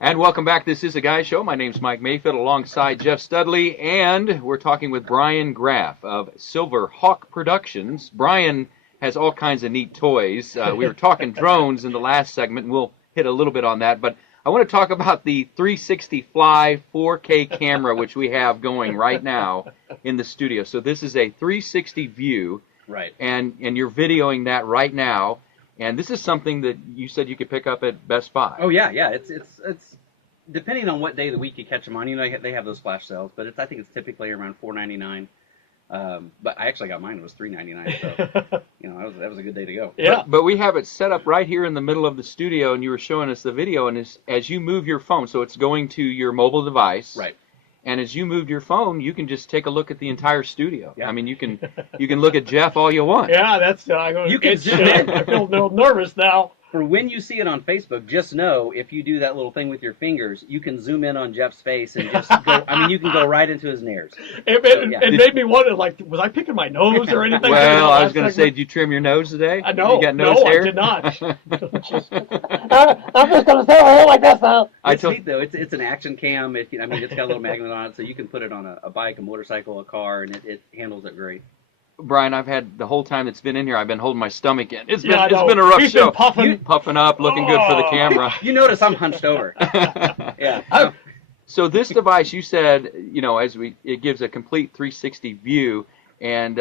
And welcome back. This is The Guy Show. My name's Mike Mayfield alongside Jeff Studley, and we're talking with Brian Graff of Silver Hawk Productions. Brian has all kinds of neat toys. We were talking drones in the last segment, and we'll hit a little bit on that, but I want to talk about the 360 Fly 4K camera, which we have going right now in the studio. So this is a 360 view, right? And you're videoing that right now. And this is something that you said you could pick up at Best Buy. Oh yeah. It's depending on what day of the week you catch them on. You know, they have those flash sales, but I think it's typically around $4.99. But I actually got mine. It was $3.99. So you know, that was a good day to go. Yeah. But we have it set up right here in the middle of the studio, and you were showing us the video. And as you move your phone, so it's going to your mobile device, right? And as you moved your phone, you can just take a look at the entire studio. Yeah. I mean, you can look at Jeff all you want. Yeah, that's you can zoom in. I feel a little nervous now. For when you see it on Facebook, just know if you do that little thing with your fingers, you can zoom in on Jeff's face and just go. I mean, you can go right into his nares. It made me wonder, like, was I picking my nose or anything? Well, I was going to say, did you trim your nose today? No, you got nose hair? I did not. I'm just going to stay over here like this now. It's neat, though. It's an action cam. It's got a little magnet on it, so you can put it on a bike, a motorcycle, a car, and it handles it great. Brian, I've had the whole time it's been in here, I've been holding my stomach in. It's been a rough He's show. Been puffing up, looking good for the camera. You notice I'm hunched over. Yeah. So this device, you said, you know, it gives a complete 360 view, and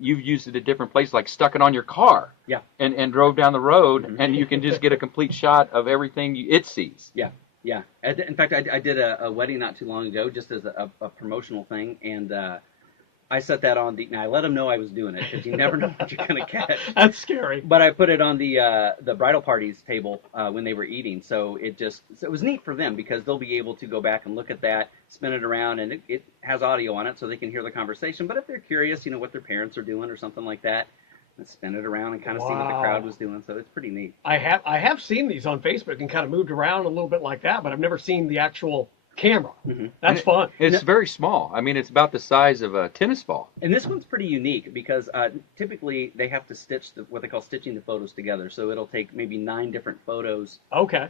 you've used it at different places, like stuck it on your car. Yeah. And drove down the road, and you can just get a complete shot of everything it sees. Yeah. Yeah. In fact, I did a wedding not too long ago, just as a promotional thing, and I set that on now I let them know I was doing it because you never know what you're going to catch. That's scary. But I put it on the bridal party's table when they were eating, so it was neat for them because they'll be able to go back and look at that, spin it around, and it has audio on it so they can hear the conversation. But if they're curious, you know, what their parents are doing or something like that, and spin it around and kind of see what the crowd was doing. So it's pretty neat. I have seen these on Facebook and kind of moved around a little bit like that, but I've never seen the actual camera. Mm-hmm. That's fun. It's very small. I mean, it's about the size of a tennis ball. And this one's pretty unique because typically they have to stitch what they call stitching the photos together. So it'll take maybe 9 different photos. Okay.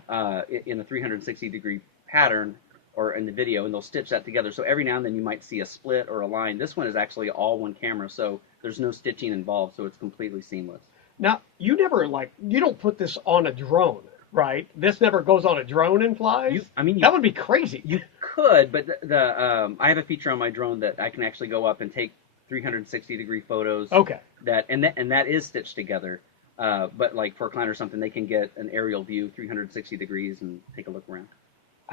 In a 360-degree pattern or in the video, and they'll stitch that together. So every now and then you might see a split or a line. This one is actually all one camera, so there's no stitching involved, so it's completely seamless. Now, you don't put this on a drone, right? This never goes on a drone and flies? That would be crazy. You could, but I have a feature on my drone that I can actually go up and take 360-degree photos. Okay. And that is stitched together. But like for a client or something, they can get an aerial view, 360 degrees, and take a look around.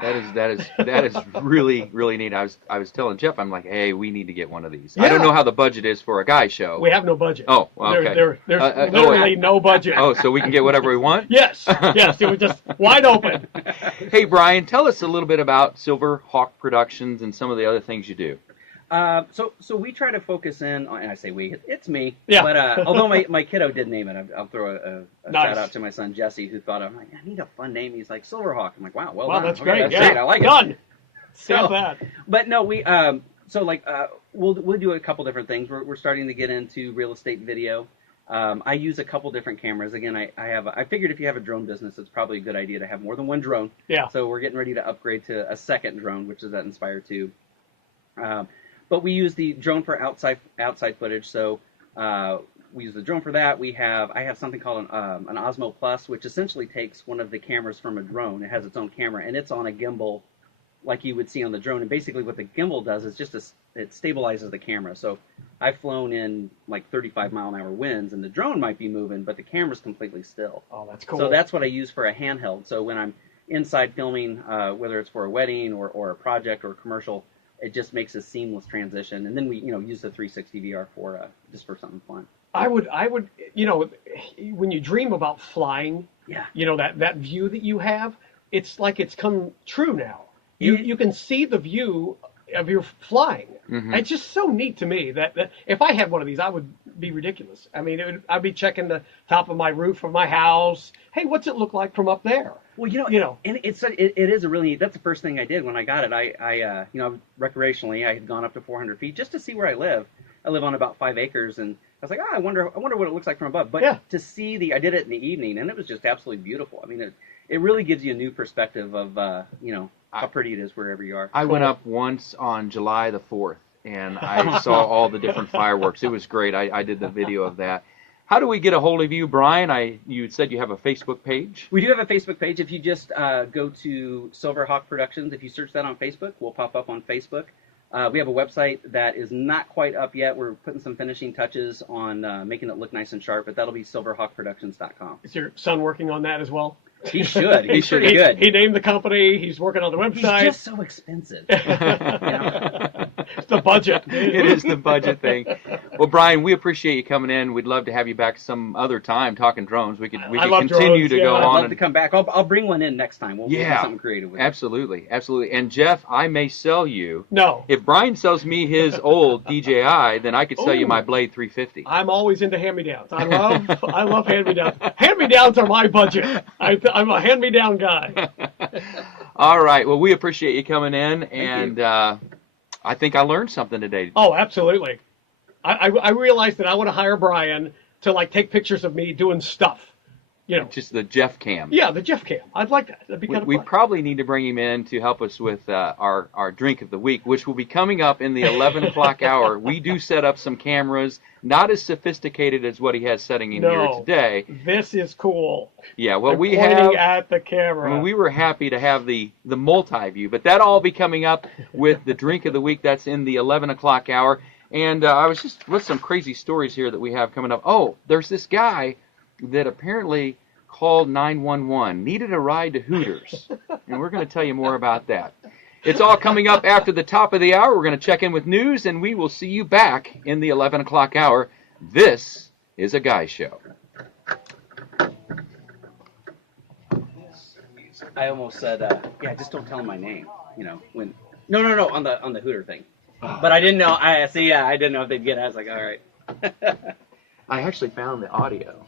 That is really, really neat. I was telling Jeff, I'm like, hey, we need to get one of these. Yeah. I don't know how the budget is for a guy show. We have no budget. Oh, okay. There's literally no budget. Oh, so we can get whatever we want? Yes, it was just wide open. Hey, Brian, tell us a little bit about Silver Hawk Productions and some of the other things you do. So we try to focus in on, and I say we, it's me. Yeah. But although my kiddo did name it, I'll throw a Nice. shout out to my son Jesse, who thought, I'm like, I need a fun name. He's like, Silverhawk. I'm like, wow, well Wow, done. that's Okay, great. That's Yeah. great. I like Done. it. Stamp that. But no, we we'll do a couple different things. We're starting to get into real estate video. I use a couple different cameras. Again, I figured if you have a drone business, it's probably a good idea to have more than one drone. Yeah. So we're getting ready to upgrade to a second drone, which is that Inspire 2. But we use the drone for outside footage. So we use the drone for that. I have something called an Osmo Plus, which essentially takes one of the cameras from a drone. It has its own camera, and it's on a gimbal like you would see on the drone. And basically what the gimbal does is it stabilizes the camera. So I've flown in like 35-mile-an-hour winds, and the drone might be moving, but the camera's completely still. Oh, that's cool. So that's what I use for a handheld. So when I'm inside filming, whether it's for a wedding or a project or a commercial, it just makes a seamless transition. And then we, use the 360 VR for just for something fun. I would, when you dream about flying, yeah, that view that you have, it's like it's come true now. You can see the view of your flying. Mm-hmm. It's just so neat to me that if I had one of these, I would be ridiculous. I mean, I'd be checking the top of my roof of my house. Hey, what's it look like from up there? Well, and it is a really, that's the first thing I did when I got it. I recreationally, I had gone up to 400 feet just to see where I live. I live on about 5 acres, and I was like, I wonder what it looks like from above. But Yeah. to see I did it in the evening, and it was just absolutely beautiful. I mean, it really gives you a new perspective of how pretty it is wherever you are. I went up once on July the 4th, and I saw all the different fireworks. It was great. I did the video of that. How do we get a hold of you, Brian? You said you have a Facebook page. We do have a Facebook page. If you just go to Silver Hawk Productions, if you search that on Facebook, we'll pop up on Facebook. We have a website that is not quite up yet. We're putting some finishing touches on making it look nice and sharp, but that'll be silverhawkproductions.com. Is your son working on that as well? He should. He's pretty good. He named the company. He's working on the website. He's just so expensive. It's the budget. It is the budget thing. Well, Brian, we appreciate you coming in. We'd love to have you back some other time talking drones. We could continue drones, to go I'd on. I'd love to come back. I'll bring one in next time. We'll do something creative with it. Absolutely. And Jeff, I may sell you. No. If Brian sells me his old DJI, then I could sell you my Blade 350. I'm always into hand-me-downs. I love hand-me-downs. Hand-me-downs are my budget. I'm a hand-me-down guy. All right. Well, we appreciate you coming in, and I think I learned something today. Oh, absolutely. I realized that I want to hire Brian to take pictures of me doing stuff. Just the Jeff cam. Yeah, the Jeff cam. I'd like that. That'd be kind of fun. We probably need to bring him in to help us with our drink of the week, which will be coming up in the 11 o'clock hour. We do set up some cameras, not as sophisticated as what he has setting in here today. This is cool. Yeah, well, I'm pointing at the camera. I mean, we were happy to have the multi-view, but that'll all be coming up with the drink of the week. That's in the 11 o'clock hour. And I was just with some crazy stories here that we have coming up. Oh, there's this guy that apparently called 911, needed a ride to Hooters. And we're going to tell you more about that. It's all coming up after the top of the hour. We're going to check in with news, and we will see you back in the 11 o'clock hour. This is a Guy Show. I almost said, just don't tell him my name. No, on the Hooter thing. But I didn't know. I didn't know if they'd get it. I was like, all right. I actually found the audio.